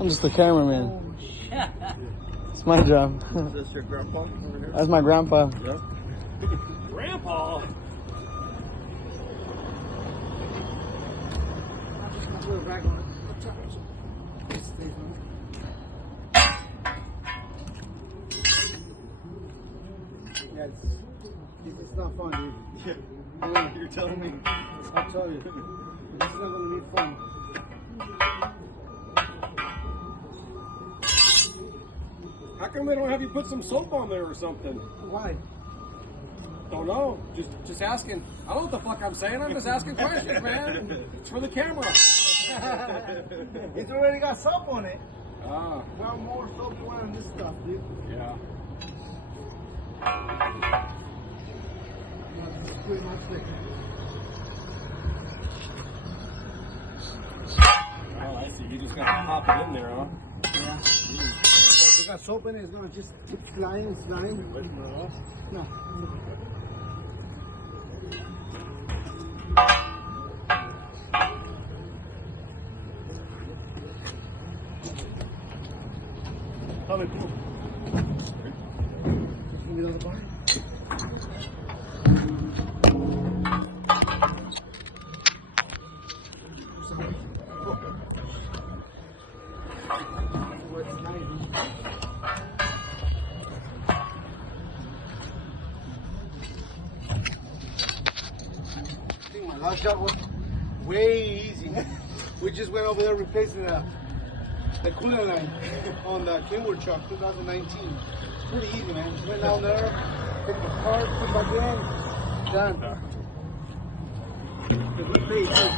I'm just the cameraman. Oh, shit. It's my job. Is this your grandpa over here? That's my grandpa. Yeah. Grandpa. Yeah, it's not fun, dude. Yeah. You're telling me. I'll tell you. It's not gonna be fun. How come they don't have you put some soap on there or something? Why? Don't know. Just asking. I don't know what the fuck I'm saying. I'm just asking questions, man. It's for the camera. It's already got soap on it. Ah, Well, more soap on this stuff, dude. yeah. This is pretty much it. Oh, I see. You just gotta pop it in there, huh? Yeah. If it got soap in it, it's gonna just keep sliding and sliding. No. Come and pull. Give me another bite. I think my last job was way easy. We just went over there replacing the coolant line on the Kenworth truck 2019. It's pretty easy, man. Just went down there, take the part, put back in, done. Because we paid too.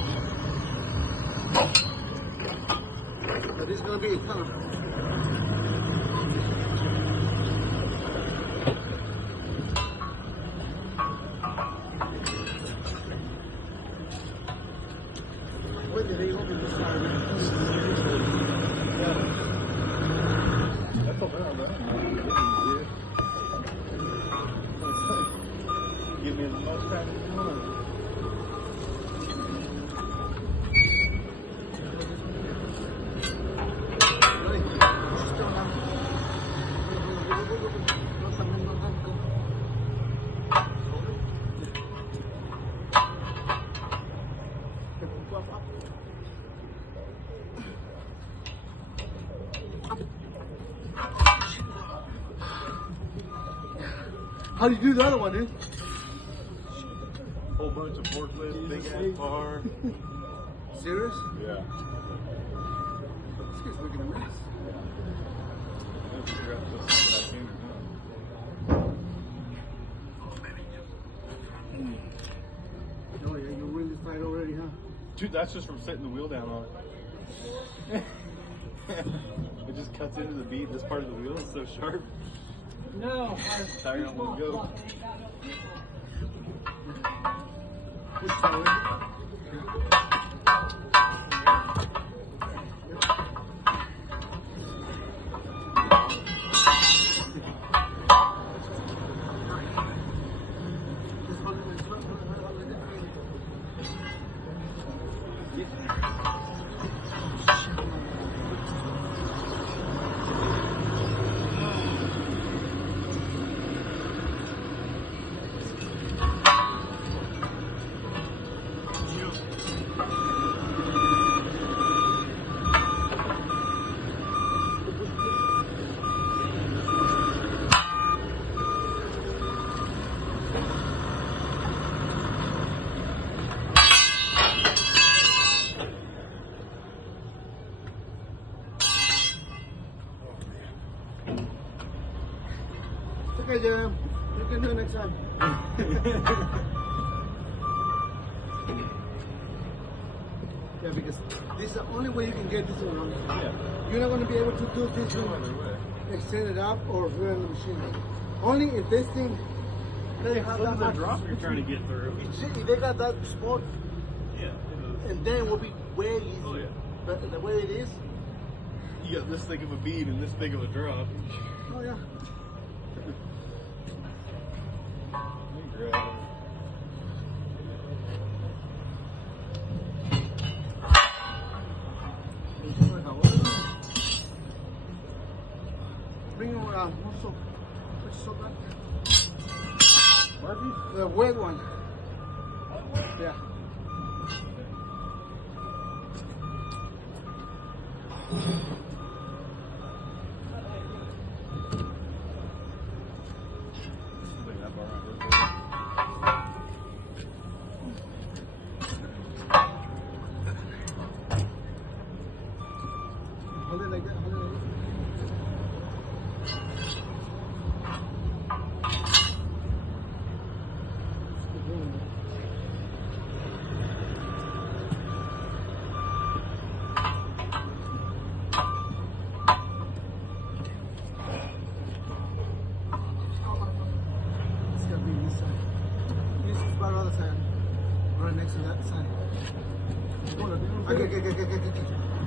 But this is gonna be a ton. Where did they open this car? That's all right, man. Give me as much time as you want. How do you do the other one, dude? Whole bunch of forklifts, big ass bar. Serious? Yeah. This guy's making a mess. Let's figure out this back in or Oh yeah, you're really tight already, huh? not. Dude, that's just from setting the wheel down on it. It just cuts into the bead. This part of the wheel is so sharp. No. Tire don't want to go. Which side? Okay, Jam. You can do it next time. Yeah, because this is the only way you can get this around. Yeah. You're not going to be able to do this No one, other way. extend it up or run the machine. Only if this thing, they have Look that at the much. drop you're trying to get through. See, if they got that spot, Yeah. and then it will be way easy. Oh, yeah. But the way it is, You got this big of a bead and this big of a drop. oh yeah. Let me grab it. what's so bad? Murphy? The wet one. Yeah. Like that bar right there. Hold it like that. Hold it like that. It's gotta be this side. This is right on the side. Right next to that side. Okay.